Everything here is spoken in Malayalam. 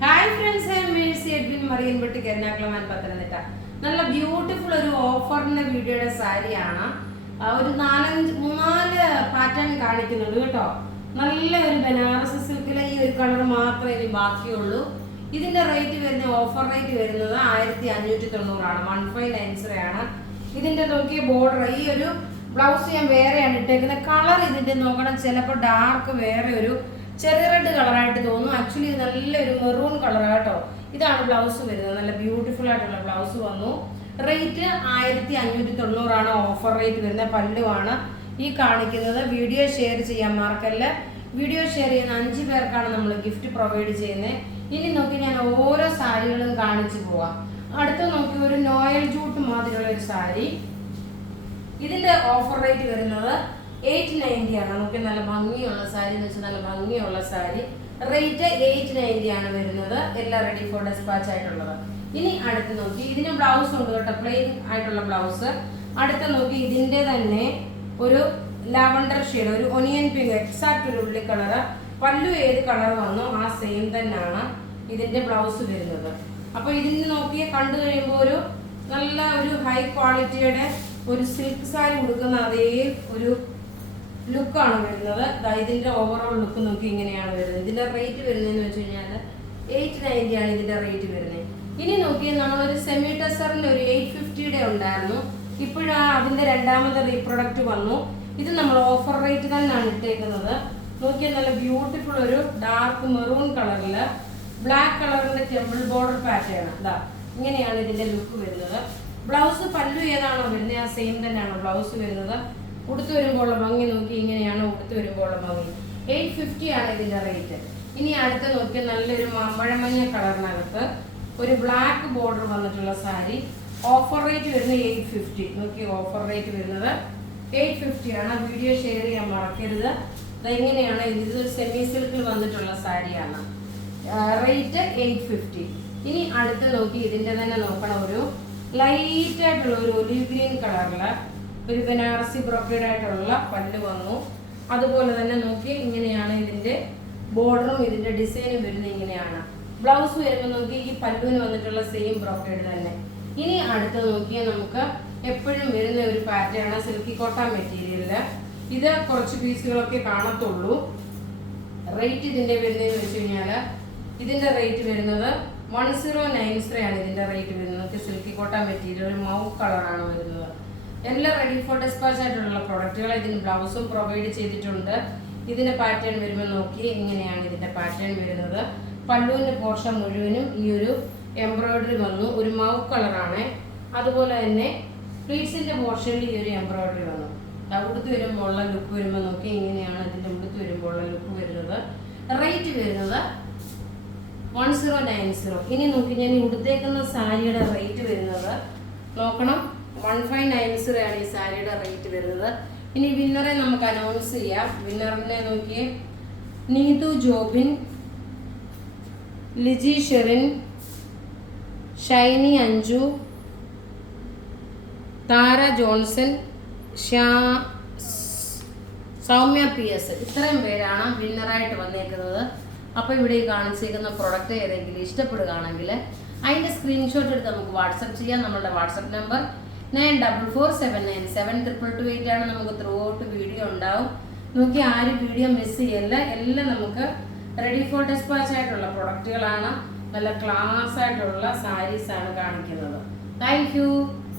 Hi friends, I am Mercy Edwin Mariyanpetti Ernakulam Pathanamthitta. നല്ല ബ്യൂട്ടിഫുൾ ഒരു ഓഫറിന്റെ വീഡിയോയുടെ സാരിയാണ്. ഒരു മൂന്നാല് പാറ്റേൺ കാണിക്കുന്നുണ്ട് കേട്ടോ. നല്ല ഒരു ബനാറസ് സിൽക്കിലെ ഈ ഒരു കളർ മാത്രമേ ഇനി ബാക്കിയുള്ളൂ. ഇതിന്റെ റേറ്റ് വരുന്ന ഓഫർ റേറ്റ് വരുന്നത് 1590 1590 ആണ്. ഇതിന്റെ നോക്കിയ ബോർഡർ ഈ ഒരു ബ്ലൗസ് ഞാൻ വേറെയാണ് ഇട്ടേക്കുന്നത്. കളർ ഇതിന്റെ നോക്കണം, ചിലപ്പോൾ ഡാർക്ക് വേറെ ഒരു ചെറിയ റെഡ് കളറായിട്ട് തോന്നും. ആക്ച്വലി ഇത് നല്ലൊരു മെറൂൺ കളറാണ് കേട്ടോ. ഇതാണ് ബ്ലൗസ് വരുന്നത്. നല്ല ബ്യൂട്ടിഫുൾ ആയിട്ടുള്ള ബ്ലൗസ് വന്നു. റേറ്റ് 1590 ആണ് ഓഫർ റേറ്റ് വരുന്നത്. പല്ലുവാണ് ഈ കാണിക്കുന്നത്. വീഡിയോ ഷെയർ ചെയ്യാൻ മറക്കല്ല. വീഡിയോ ഷെയർ ചെയ്യുന്ന 5 പേർക്കാണ് നമ്മൾ ഗിഫ്റ്റ് പ്രൊവൈഡ് ചെയ്യുന്നത്. ഇനി നോക്കി ഞാൻ ഓരോ സാരികളും കാണിച്ചു പോവാം. അടുത്ത് നോക്കി ഒരു നോയൽ ജൂട്ട് മാതിരിയുള്ള ഒരു സാരി. ഇതിന്റെ ഓഫർ റേറ്റ് വരുന്നത് 890 ആണ്. നമുക്ക് നല്ല ഭംഗിയുള്ള സാരി എന്ന് വെച്ചാൽ നല്ല ഭംഗിയുള്ള സാരി. റേറ്റ് 890 ആണ് വരുന്നത്. എല്ലാം റെഡി ഫോർ ഡെസ്പാച്ച് ആയിട്ടുള്ളത്. ഇനി അടുത്ത് നോക്കി ഇതിന് ബ്ലൗസ് ഉണ്ട് കേട്ടോ, പ്ലെയിൻ ആയിട്ടുള്ള ബ്ലൗസ്. അടുത്ത് നോക്കി ഇതിന്റെ തന്നെ ഒരു ലാവണ്ടർ ഷെയ്ഡ്, ഒരു ഒനിയൻ പിങ്ക്, എക്സാക്ട് ഒരു ഉള്ളി കളർ. പല്ലു ഏത് കളർ വന്നോ ആ സെയിം തന്നെയാണ് ഇതിന്റെ ബ്ലൗസ് വരുന്നത്. അപ്പൊ ഇതിന് നോക്കി കണ്ടു കഴിയുമ്പോൾ ഒരു നല്ല ഒരു ഹൈ ക്വാളിറ്റിയുടെ ഒരു സിൽക്ക് സാരി ഉടുക്കുന്ന അതേ ഒരു ലുക്കാണ് വരുന്നത്. ഇതിന്റെ ഓവറോൾ ലുക്ക് നോക്കി ഇങ്ങനെയാണ് വരുന്നത്. ഇതിന്റെ റേറ്റ് വരുന്നതെന്ന് വെച്ച് കഴിഞ്ഞാൽ 890 ആണ് ഇതിന്റെ റേറ്റ് വരുന്നത്. ഇനി നോക്കി നമ്മളൊരു സെമി ടെസറിന്റെ ഒരു 850 ഉണ്ടായിരുന്നു. ഇപ്പോഴും അതിന്റെ രണ്ടാമത്തെ റീപ്രൊഡക്റ്റ് വന്നു. ഇത് നമ്മൾ ഓഫർ റേറ്റ് തന്നെയാണ് ഇട്ടേക്കുന്നത്. നോക്കിയാൽ നല്ല ബ്യൂട്ടിഫുൾ ഒരു ഡാർക്ക് മെറൂൺ കളറില് ബ്ലാക്ക് കളറിന്റെ ടെമ്പിൾ ബോർഡർ പാറ്റേൺ. ഇങ്ങനെയാണ് ഇതിന്റെ ലുക്ക് വരുന്നത്. ബ്ലൗസ് പല്ലു ഏതാണോ വരുന്നത് ആ സെയിം തന്നെയാണ് ബ്ലൗസ് വരുന്നത്. ഉടുത്ത് വരുമ്പോൾ ഭംഗി നോക്കി ഇങ്ങനെയാണ് ഉടുത്ത് വരുമ്പോൾ ഭംഗി. 850 ആണ് ഇതിന്റെ റേറ്റ്. ഇനി അടുത്ത് നോക്കി നല്ലൊരു മഴമഞ്ഞ കളറിനകത്ത് ഒരു ബ്ലാക്ക് ബോർഡർ വന്നിട്ടുള്ള സാരി. ഓഫർ റേറ്റ് വരുന്നത് 850. നോക്കി ഓഫർ റേറ്റ് വരുന്നത് 850 ആണ്. വീഡിയോ ഷെയർ ചെയ്യാൻ മറക്കരുത്. ഇതെങ്ങനെയാണ് ഇത് സെമി സിൽക്കിൽ വന്നിട്ടുള്ള സാരിയാണ്. റേറ്റ് 850. ഇനി അടുത്ത് നോക്കി ഇതിന്റെ തന്നെ നോക്കണം, ഒരു ലൈറ്റ് ആയിട്ടുള്ള ഒരു ഒലിവ് ഗ്രീൻ കളറില് ഒരു ബനാറസി ബ്രോക്കേഡ് ആയിട്ടുള്ള പല്ല് വന്നു. അതുപോലെ തന്നെ നോക്കി ഇങ്ങനെയാണ് ഇതിന്റെ ബോർഡറും ഇതിന്റെ ഡിസൈനും വരുന്നത്. ഇങ്ങനെയാണ് ബ്ലൗസ് വരുമ്പോൾ നോക്കി ഈ പല്ലുവിന് വന്നിട്ടുള്ള സെയിം ബ്രോക്കേഡ് തന്നെ. ഇനി അടുത്ത് നോക്കിയാൽ നമുക്ക് എപ്പോഴും വരുന്ന ഒരു പാറ്റേൺ സിൽക്കി കോട്ടൺ മെറ്റീരിയലില്. ഇത് കുറച്ച് പീസുകളൊക്കെ കാണത്തുള്ളൂ. റേറ്റ് ഇതിന്റെ വരുന്നതെന്ന് വെച്ച് കഴിഞ്ഞാല് ഇതിന്റെ റേറ്റ് വരുന്നത് 1093 ആണ് ഇതിന്റെ റേറ്റ് വരുന്നത്. സിൽക്കി കോട്ടൺ മെറ്റീരിയൽ ഒരു മൗ കളറാണ് വരുന്നത്. എല്ലാം റെഡി ഫോർ ഡെസ്പാച്ച് ആയിട്ടുള്ള പ്രൊഡക്റ്റുകൾ. ഇതിന് ബ്ലൗസും പ്രൊവൈഡ് ചെയ്തിട്ടുണ്ട്. ഇതിന്റെ പാറ്റേൺ വരുമ്പോൾ നോക്കി ഇങ്ങനെയാണ് ഇതിന്റെ പാറ്റേൺ വരുന്നത്. പല്ലുവിന്റെ പോർഷൻ മുഴുവനും ഈ ഒരു എംബ്രോയിഡറി വന്നു. ഒരു മൗ കളറാണ്. അതുപോലെ തന്നെ പ്ലീറ്റ്സിന്റെ പോർഷനിൽ ഈ ഒരു എംബ്രോയിഡറി വന്നു. ഉടുത്ത് വരുമ്പോൾ ഉള്ള ലുക്ക് വരുമ്പോൾ നോക്കി ഇങ്ങനെയാണ് ഇതിന്റെ ഉടുത്ത് വരുമ്പോൾ ഉള്ള ലുക്ക് വരുന്നത്. റേറ്റ് വരുന്നത് 1090. ഇനി നോക്കി ഞാൻ ഈ ഉടുത്തേക്കുന്ന സാരിയുടെ റേറ്റ് വരുന്നത് നോക്കണം, 1590 ആണ് ഈ സാരിയുടെ റേറ്റ് വരുന്നത്. ഇനി വിന്നറെ നമുക്ക് അനൗൺസ് ചെയ്യാം. വിന്നറിനെ നോക്കിയേ, നീതു ജോബിൻ, ലിജി ഷെറിൻ, ഷൈനി അഞ്ജു, താര ജോൺസൺ, സൗമ്യ PS. ഇത്രയും പേരാണ് വിന്നറായിട്ട് വന്നേക്കുന്നത്. അപ്പോൾ ഇവിടെ ഈ കാണിച്ചേക്കുന്ന പ്രൊഡക്റ്റ് ഏതെങ്കിലും ഇഷ്ടപ്പെടുകയാണെങ്കിൽ അതിൻ്റെ സ്ക്രീൻഷോട്ട് എടുത്ത് നമുക്ക് വാട്സപ്പ് ചെയ്യാം. നമ്മളുടെ വാട്സപ്പ് നമ്പർ 9447972228 ആണ്. നമുക്ക് ത്രൂ ഔട്ട് വീഡിയോ ഉണ്ടാവും. നോക്കി ആരും വീഡിയോ മിസ് ചെയ്യല്ല. എല്ലാം നമുക്ക് റെഡി ഫോർ ഡെസ്പാച്ച് ആയിട്ടുള്ള പ്രൊഡക്റ്റുകളാണ്. നല്ല ക്ലാസ് ആയിട്ടുള്ള സാരീസാണ് കാണിക്കുന്നത്. Thank you.